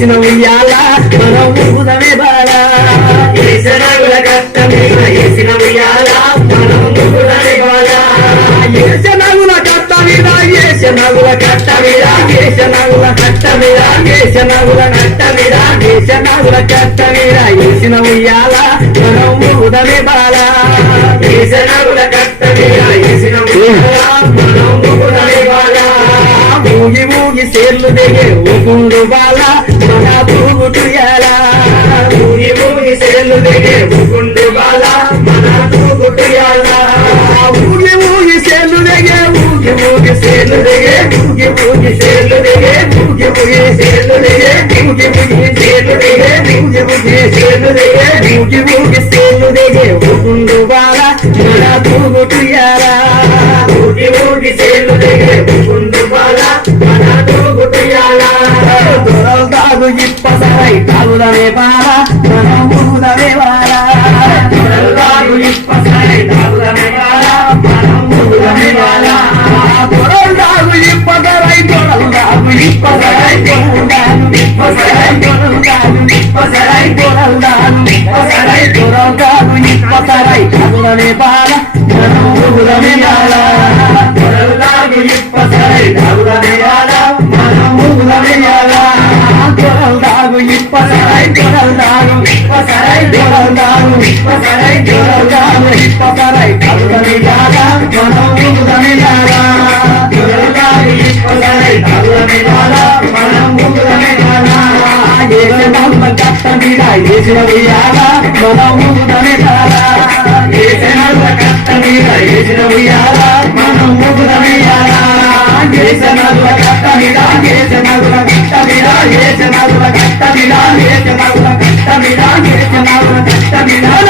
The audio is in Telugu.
వేసిన ఉయ్యాల మనం ఊగుదమే బాల ఏసనగుల కట్ట మీద వేసిన ఉయ్యాల మనం ఊగుదమే బాల ఏసనగుల కట్ట మీద ఏసనగుల కట్ట మీద ఏసనగుల కట్ట మీద ఏసనగుల కట్ట మీద ఏసనగుల కట్ట మీద వేసిన ఉయ్యాల మనం ఊగుదమే బాల ఏసనగుల కట్ట మీద వేసిన ఉయ్యాల మనం ఊగుదమే బాల ఊగి ఊగి సేర్లు దిగే ఊగుండు బాల మన తూగుటుయాల ఊగి ఊగి సేర్లు దిగే ఊగుండు బాల మన తూగుటుయాల ఊగి ఊగి సేర్లు దిగే ఊగి ఊగి సేర్లు దిగే ఊగి ఊగి సేర్లు దిగే ఊగి ఊగి సేర్లు దిగే ఊగి ఊగి సేర్లు దిగే ఊగి ఊగి సేర్లు దిగే ఊగి ఊగి సేర్లు దిగే ఊగుండు బాల మన తూగుటుయాల ఊగి ఊగి సేర్లు దిగే ఊగుండు బాల మన తూగుటుయాల దొరల్దాగు ఇప్పసరై తాగుదమే బాల మన ఊగుదమే బాల దొరల్దాగు ఇప్పసరై తాగుదమే బాల మన ఊగుదమే బాల దొరల్దాగు ఇప్పసరై దొరల్దాగు ఇప్పసరై దొరల్దాగు ఇప్పసరై దొరల్దాగు ఇప్పసరై దొరల్దాగు ఇప్పసరై దొరల్దాగు ఇప్పసరై తాగుదమే బాల మన ఊగుదమే బాల దొరల్దాగు ఇప్పసరై తాగుదమే బాల మన ఊగుదమే బాల దొరల్దాగు ఇప్పసరై దొరల్దాగు ఇప్పసరై దొరల్దాగు ఇప్పసరై దొరల్దాగు ఇప్పసరై తాగుదమే బాల మన ఊగుదమే బాల దొరల్దాగు ఇప్పసరై తాగుదమే బాల మన ఊగుదమే బాల ఏసనగుల కట్ట మీద వేసిన ఉయ్యాల మన ఊగుదమే బాల ఏసనగుల కట్ట మీద వేసిన ఉయ్యాల మన ఊగుదమే బాల ఏసనగుల కట్ట మీద ఏసనగుల కట్ట మీద ఏసనగుల కట్ట మీద ఏసనగుల కట్ట మీద ఏసనగుల కట్ట మీద